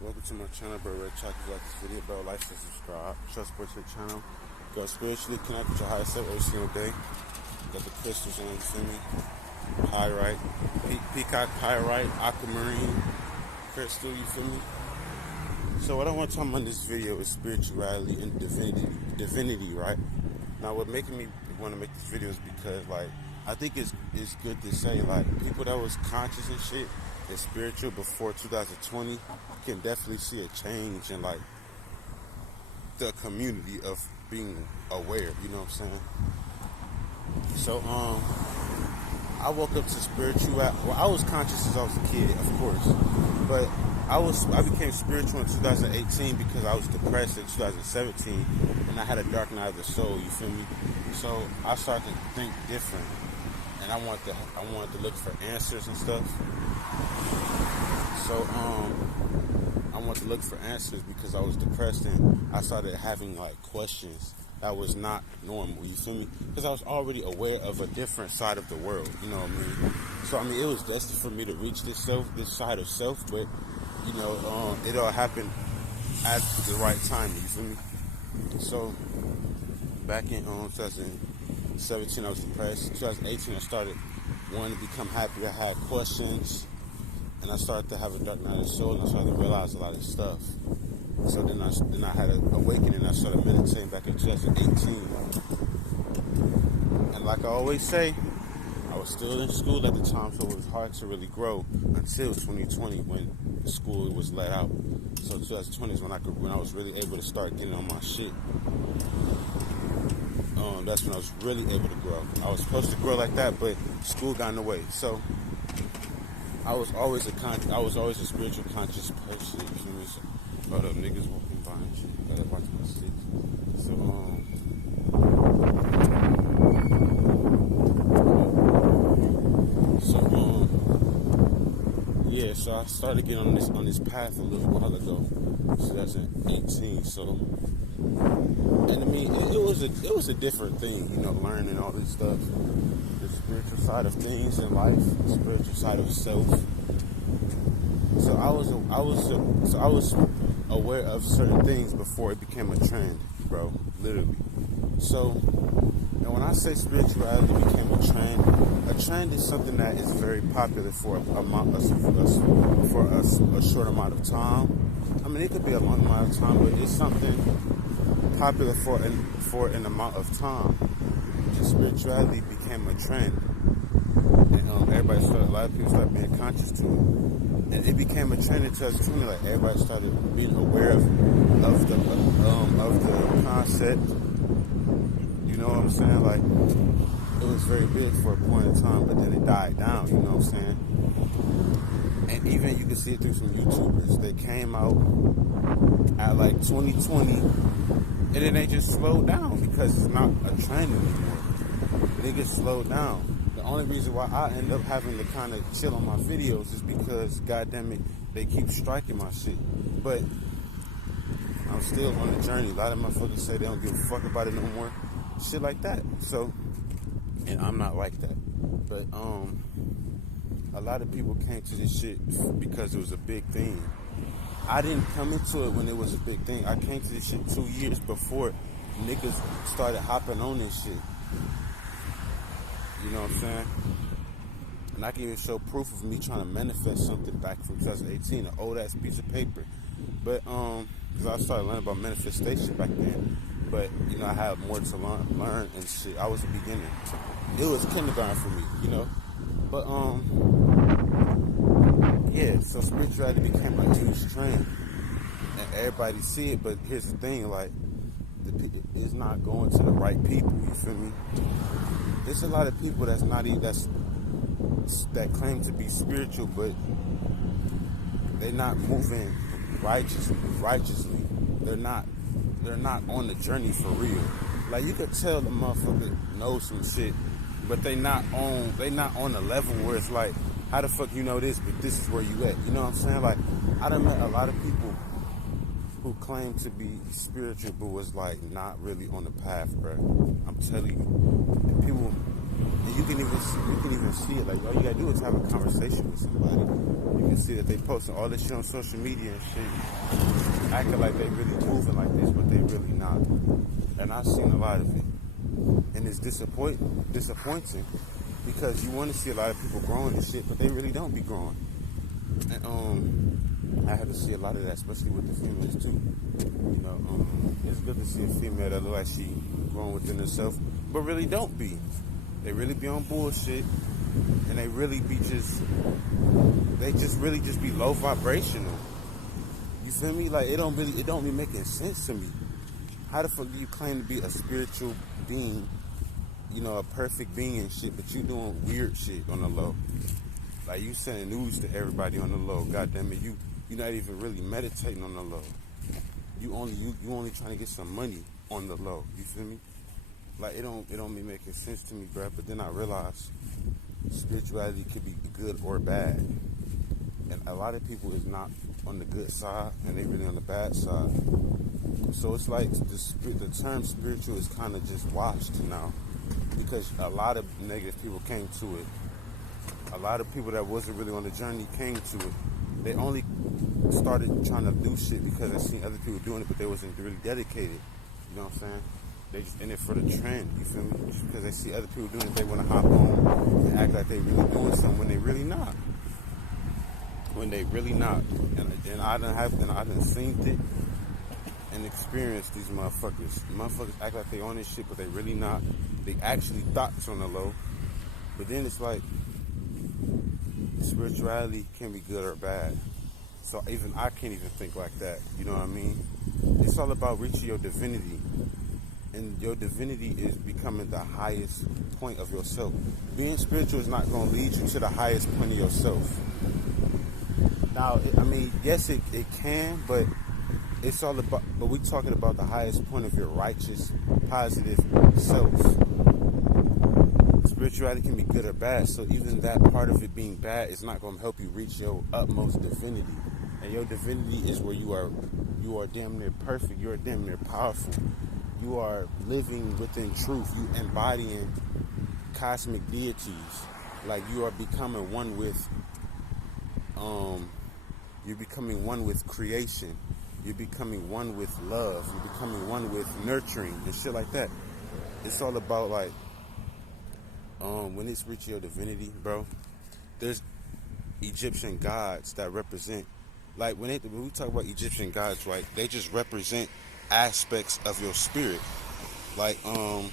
Welcome to my channel, bro. RedChakraSpiritual. Like this video, bro. Like and subscribe. Trust support your channel. Go spiritually, connect with your higher self every single day. Got the crystals on, you feel me? Pyrite, peacock pyrite, aquamarine crystal, you feel me? So what I want to talk about in this video is spirituality and divinity, right? Now what making me want to make this video is because, like, I think it's good to say, like, people that was conscious and shit and spiritual before 2020 can definitely see a change in, like, the community of being aware, you know what I'm saying? So, I woke up to spiritual. Well, I was conscious since I was a kid, of course, but I became spiritual in 2018 because I was depressed in 2017, and I had a dark night of the soul. You feel me? So I started to think different, and I wanted to look for answers and stuff. So I wanted to look for answers because I was depressed, and I started having, like, questions that was not normal, you feel me? Because I was already aware of a different side of the world, you know what I mean? So, I mean, it was destined for me to reach this side of self, but, you know, it all happened at the right time, you feel me? So, back in 2017, I was depressed. 2018, I started wanting to become happy. I had questions, and I started to have a dark night of soul, and I started to realize a lot of stuff. So then I had an awakening. I started meditating back in 2018. And like I always say, I was still in school at the time, so it was hard to really grow until 2020 when the school was let out. So 2020 is when I was really able to start getting on my shit. That's when I was really able to grow. I was supposed to grow like that, but school got in the way. So I was always a spiritual conscious person. You feel me? So, hold up, niggas walking by and shit. Gotta watch my sticks. Yeah, so I started getting on this path a little while ago, 2018. So, and I mean, it was a different thing, you know, learning all this stuff, the spiritual side of things in life, the spiritual side of self. So I was aware of certain things before it became a trend, bro, literally. So, and when I say spirituality became a trend is something that is very popular for a short amount of time. I mean, it could be a long amount of time, but it's something popular for an amount of time. Just spirituality became a trend, and a lot of people started being conscious to it. And it became a trend in 2020. Like, everybody started being aware of the concept. You know what I'm saying? Like, it was very big for a point in time, but then it died down. You know what I'm saying? And even you can see it through some YouTubers. They came out at like 2020, and then they just slowed down because it's not a trend anymore. They get slowed down. The only reason why I end up having to kind of chill on my videos is because, goddamn it, they keep striking my shit. But I'm still on the journey. A lot of motherfuckers say they don't give a fuck about it no more. Shit like that. So, and I'm not like that. But a lot of people came to this shit because it was a big thing. I didn't come into it when it was a big thing. I came to this shit 2 years before niggas started hopping on this shit. You know what I'm saying? And I can even show proof of me trying to manifest something back from 2018, an old ass piece of paper. But because I started learning about manifestation back then. But, you know, I had more to learn and shit. I was a beginner. It was kindergarten for me, you know. But yeah, so spirituality became a huge trend, and everybody see it. But here's the thing, like, it's not going to the right people. You feel me? There's a lot of people that claim to be spiritual, but they're not moving righteously. They're not on the journey for real. Like, you could tell the motherfucker knows some shit, but they not on the level where it's like, how the fuck you know this, but this is where you at? You know what I'm saying? Like, I done met a lot of people who claim to be spiritual, but was, like, not really on the path, bro. I'm telling you, people And you can even see it. Like, all you gotta do is have a conversation with somebody. You can see that they posting all this shit on social media and shit, acting like they really moving like this, but they really not. And I've seen a lot of it, and it's disappointing because you want to see a lot of people growing and shit, but they really don't be growing. And I had to see a lot of that, especially with the females too. You know, it's good to see a female that look like she growing within herself, but really don't be. They really be on bullshit, and they really be really just be low vibrational. You feel me? Like, it don't be making sense to me. How the fuck do you claim to be a spiritual being, you know, a perfect being and shit, but you doing weird shit on the low? Like, you sending news to everybody on the low. God damn it, you're not even really meditating on the low. You only trying to get some money on the low. You feel me? Like, it don't be making sense to me, bro. But then I realized spirituality could be good or bad, and a lot of people is not on the good side, and they really on the bad side. So it's like the term spiritual is kind of just washed now, because a lot of negative people came to it. A lot of people that wasn't really on the journey came to it. They only started trying to do shit because they seen other people doing it, but they wasn't really dedicated. You know what I'm saying? They just in it for the trend, you feel me? Just because they see other people doing it, they want to hop on and act like they really doing something when they really not. And I done seen it and experienced these motherfuckers. Motherfuckers act like they on this shit, but they really not. They actually thoughts on the low. But then it's like, spirituality can be good or bad. So even I can't even think like that. You know what I mean? It's all about reaching your divinity. And your divinity is becoming the highest point of yourself. Being spiritual is not going to lead you to the highest point of yourself. Now, I mean, yes, it can, but it's all about, but we're talking about the highest point of your righteous, positive self. Spirituality can be good or bad, so even that part of it being bad is not going to help you reach your utmost divinity. And your divinity is where you are damn near perfect, you are damn near powerful. You are living within truth. You embodying cosmic deities. Like, you are becoming one with you're becoming one with creation. You're becoming one with love. You're becoming one with nurturing and shit like that. It's all about, like, when it's reaching your divinity, bro, there's Egyptian gods that represent, like, when we talk about Egyptian gods, right, they just represent aspects of your spirit. Like, if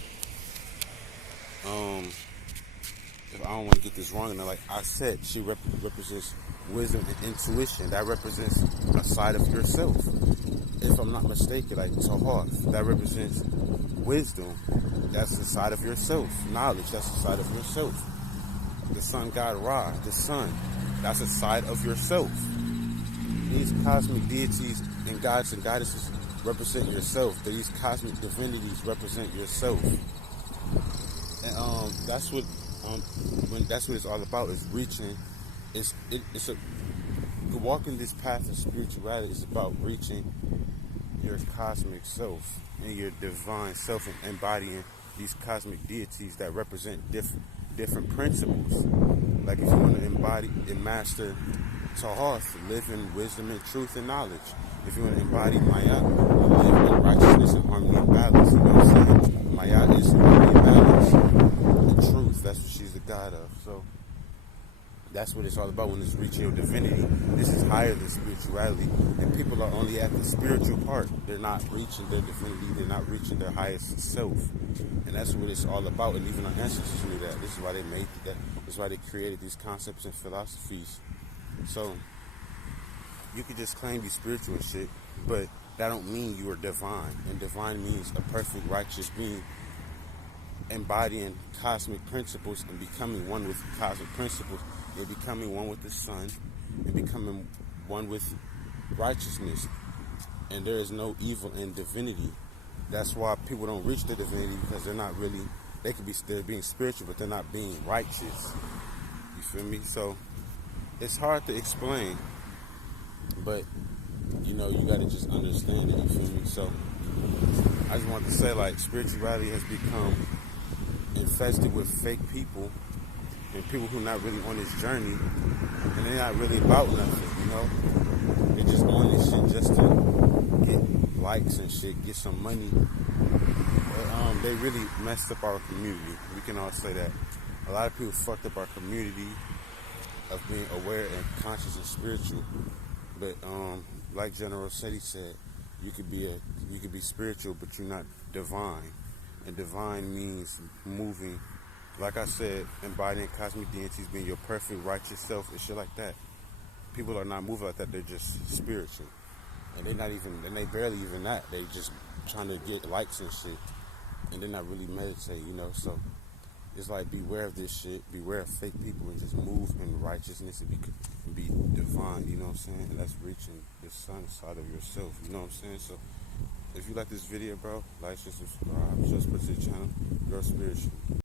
I don't want to get this wrong, like I said, she represents wisdom and intuition. That represents a side of yourself. If I'm not mistaken, like Tahoth, that represents wisdom. That's the side of yourself. Knowledge, that's the side of yourself. The sun god Ra, the sun, that's a side of yourself. These cosmic deities and gods and goddesses represent yourself. These cosmic divinities represent yourself. And that's what it's all about, is reaching. Walking this path of spirituality is about reaching your cosmic self and your divine self, and embodying these cosmic deities that represent different principles. Like, if you want to embody and master Tahoth, live in wisdom and truth and knowledge. If you want to embody Maya, live in righteousness and harmony and balance. You know what I'm saying? Maya is harmony and balance and truth. That's what she's the god of. So that's what it's all about when it's reaching your divinity. This is higher than spirituality, and people are only at the spiritual part. They're not reaching their divinity. They're not reaching their highest self, and that's what it's all about. And even our ancestors knew that. This is why they made that. This is why they created these concepts and philosophies. So you could just claim you're spiritual and shit, but that don't mean you are divine. And divine means a perfect, righteous being, embodying cosmic principles and becoming one with cosmic principles. You're becoming one with the sun and becoming one with righteousness. And there is no evil in divinity. That's why people don't reach their divinity, because they're not really, they could be still being spiritual, but they're not being righteous. You feel me? So it's hard to explain, but you know, you gotta just understand it. You feel me? So I just wanted to say, like, spirituality has become infested with fake people and people who not really on this journey, and they're not really about nothing, you know? They're just on this shit just to get likes and shit, get some money. But, they really messed up our community. We can all say that. A lot of people fucked up our community of being aware and conscious and spiritual. But like General Seti said, you could be spiritual, but you're not divine. And divine means moving, like I said, embodying cosmic deities, being your perfect righteous self and shit like that. People are not moving like that. They're just spiritual, and they barely even that. They just trying to get likes and shit, and they're not really meditating, you know. So it's like, beware of this shit, beware of fake people, and just move in righteousness and be divine, you know what I'm saying? And that's reaching the sun side of yourself, you know what I'm saying? So if you like this video, bro, like and subscribe, just put to the channel, Grow Spiritual.